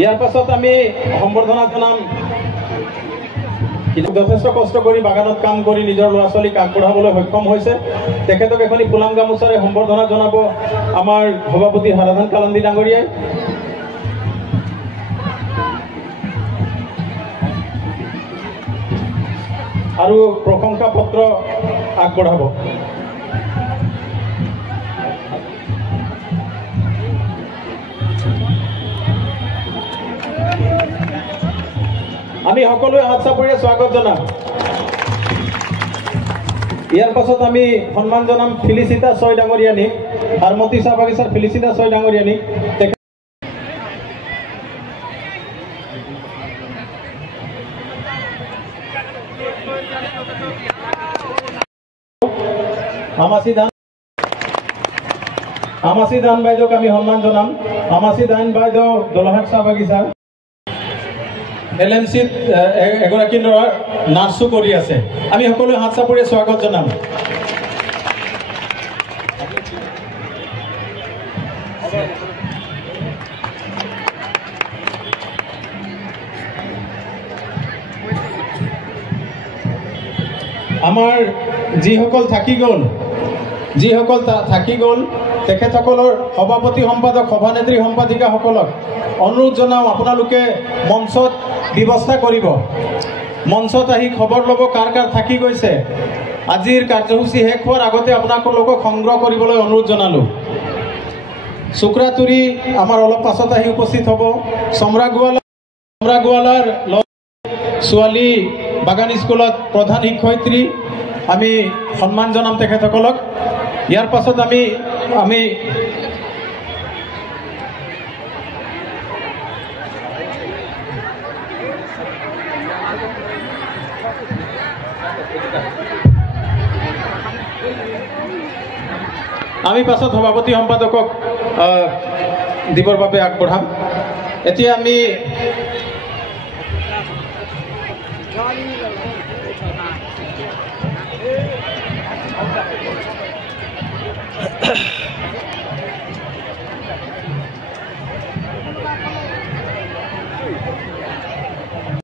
ইয়াৰ পাছত আমি সম্বৰ্ধনা জনাম যথেষ্ট কষ্ট কৰি বাগানত কাম কৰি নিজৰ ল'ৰা ছোৱালীক আগবঢ়াবলৈ সক্ষম হৈছে তেখেতক এখনি ফুলাম গামোচাৰে সম্বৰ্ধনা জনাব আমাৰ সভাপতি হাৰাধন কালান্দী ডাঙৰীয়াই। আৰু প্ৰশংসা পত্ৰ আগবঢ়াব। আমি সকলোৱে হাত চাপৰিৰে স্বাগত জনাম। ইয়াৰ পাছত আমি সন্মান জনাম ফিলিচিতা ছয় ডাঙৰীয়ানীক, হাৰমতি চাহ বাগিচাৰ ফিলিচিতা ছয় ডাঙৰীয়ানীক। আমাচি দান বাইদেউক আমি সন্মান জনাম। আমাচি দান বাইদেউ দলহাট চাহ বাগিচা LMCত এগৰাকী ল'ৰা নাৰ্ছো কৰি আছে। আমি সকলোৱে হাত চাপৰিৰে স্বাগত জনাম। আমাৰ যিসকল থাকি গ'ল তেখেতসকলৰ সভাপতি সম্পাদক সভানেত্ৰী সম্পাদিকাসকলক অনুৰোধ জনাওঁ আপোনালোকে মঞ্চত ব্যৱস্থা কৰিব। মঞ্চত আহি খবৰ ল'ব কাৰ কাৰ থাকি গৈছে। আজিৰ কাৰ্যসূচী শেষ হোৱাৰ আগতে আপোনালোকক সংগ্ৰহ কৰিবলৈ অনুৰোধ জনালোঁ। চুক্ৰাতুৰি আমাৰ অলপ পাছত আহি উপস্থিত হ'ব। চমৰাগোৱালাৰ ছোৱালী বাগান স্কুলত প্ৰধান শিক্ষয়িত্ৰী, আমি সন্মান জনাম তেখেতসকলক। ইয়াৰ পাছত আমি পাছত সভাপতি সম্পাদকক দিবৰ বাবে আগবঢ়াম। এতিয়া আমি